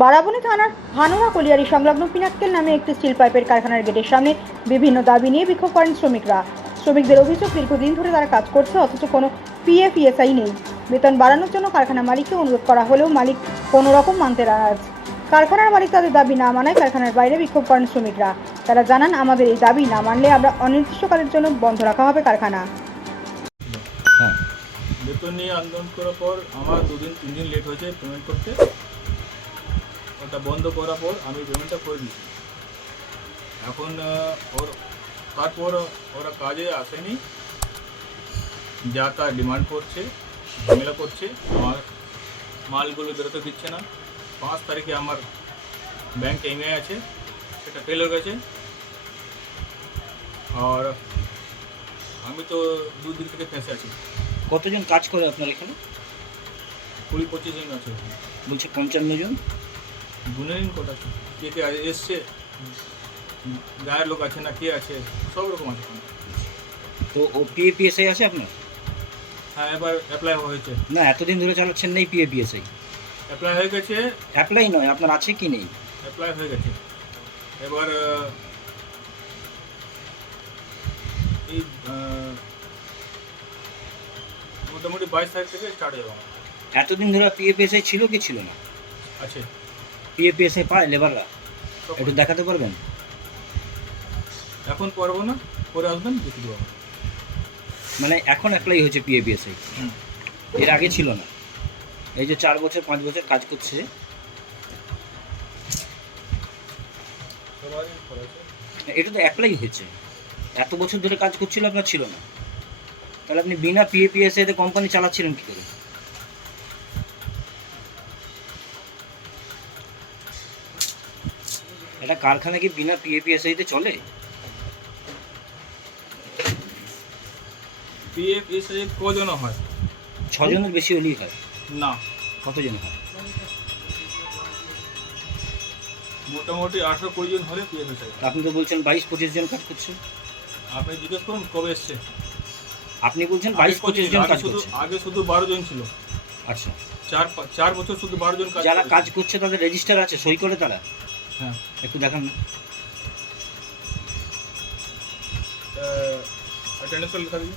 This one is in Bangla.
বারাবণী থানার হানুরা কলিয়ারি সংলগ্ন পিনাক্কেল নামে একটি স্টিল পাইপের কারখানার গেটের সামনে বিভিন্ন দাবি নিয়ে বিক্ষোভ করেন শ্রমিকরা। শ্রমিকদের অভিযোগ, দীর্ঘদিন ধরে তারা কাজ করছে, অথচ কোনো পিএফ ইএসআই নেই। বেতন বাড়ানোর জন্য কারখানা মালিককে অনুরোধ করা হলেও মালিক কোনো রকম মানতে নারাজ কারখানার মালিক তাদের দাবি না মানায় কারখানার বাইরে বিক্ষোভ করেন শ্রমিকরা। তারা জানান, আমাদের এই দাবি না মানলে আমরা অনির্দিষ্টকালের জন্য বন্ধ রাখা হবে কারখানা। বেতন নিয়ে আন্দোলন করার পর আমার দুদিন তিন দিন লেট হয়েছে পেমেন্ট করতে। ওটা বন্ধ করার পর আমি পেমেন্টটা করে দিয়েছি। এখন ওর তারপর ওরা কাজে আসেনি। যা তা ডিমান্ড করছে ঝামেলা করছে আমার মালগুলো বেরোতে দিচ্ছে না। পাঁচ তারিখে আমার ব্যাংক এমএ আছে সেটা ফেল হয়ে গেছে। আর আমি তো দুদিন থেকে ফেঁসে আছি। কতজন কাজ করে আপনার এখানে? কুড়ি পঁচিশ জন আছে। বলছে পঞ্চান্ন জন। গুনে নিন কটা কে কে আ- এসছে গায়ের লোক আছে না কে আছে সব রকম আছে। তো ও পিএপিএসআই আছে আপনার? হ্যাঁ এবার অ্যাপ্লাই হয়েছে। না এতদিন ধরে চালাচ্ছেন নেই পিএপিএসআই অ্যাপ্লাই হয়ে গেছে। অ্যাপ্লাই নয় আপনার আছে কি নেই? অ্যাপ্লাই হয়ে গেছে। এবার এই মোটামুটি বাইশ তারিখ থেকে স্টার্ট হয়ে যাবে। এতদিন ধরে পিএপিএসআই ছিল কি ছিল না? আছে। পিএপিএসআই পায় লেবাররা একটু দেখাতে পারবেন? এখন পারব না পরে আসবেন দেখে দেবো। মানে এখন অ্যাপ্লাই হয়েছে পিএপিএসআই। এর আগে ছিল না। এই যে চার বছর পাঁচ বছর কাজ করছে। এটা তো অ্যাপ্লাই হয়েছে। এত বছর ধরে কাজ করছিল আপনার ছিল না। তাহলে আপনি বিনা পিএপিএসআই তে কোম্পানি চালাচ্ছিলেন কি করে? একটা কারখানা কি বিনা পিএপিএসআই তে চলে? পিএফ এসে কজন হয়? ছজনের বেশি হলেই হয়? না। কতজন হয়? মোটামুটি আঠেরো কুড়ি জন হলে পিএফ এসে তা আপনি তো বলছেন বাইশ পঁচিশ জন কাজ করছে। আপনি জিজ্ঞেস করুন কবে এসছে। আপনি বলছেন বাইশ পঁচিশ? জন কাজ শুধু করছে। আগে শুধু বারো জন ছিল। আচ্ছা। চার চার বছর শুধু বারো জন যারা কাজ করছে তাদের রেজিস্টার আছে সই করে তারা? হ্যাঁ একটু দেখান না অ্যাটেন্ডেন্স লেখা দিবি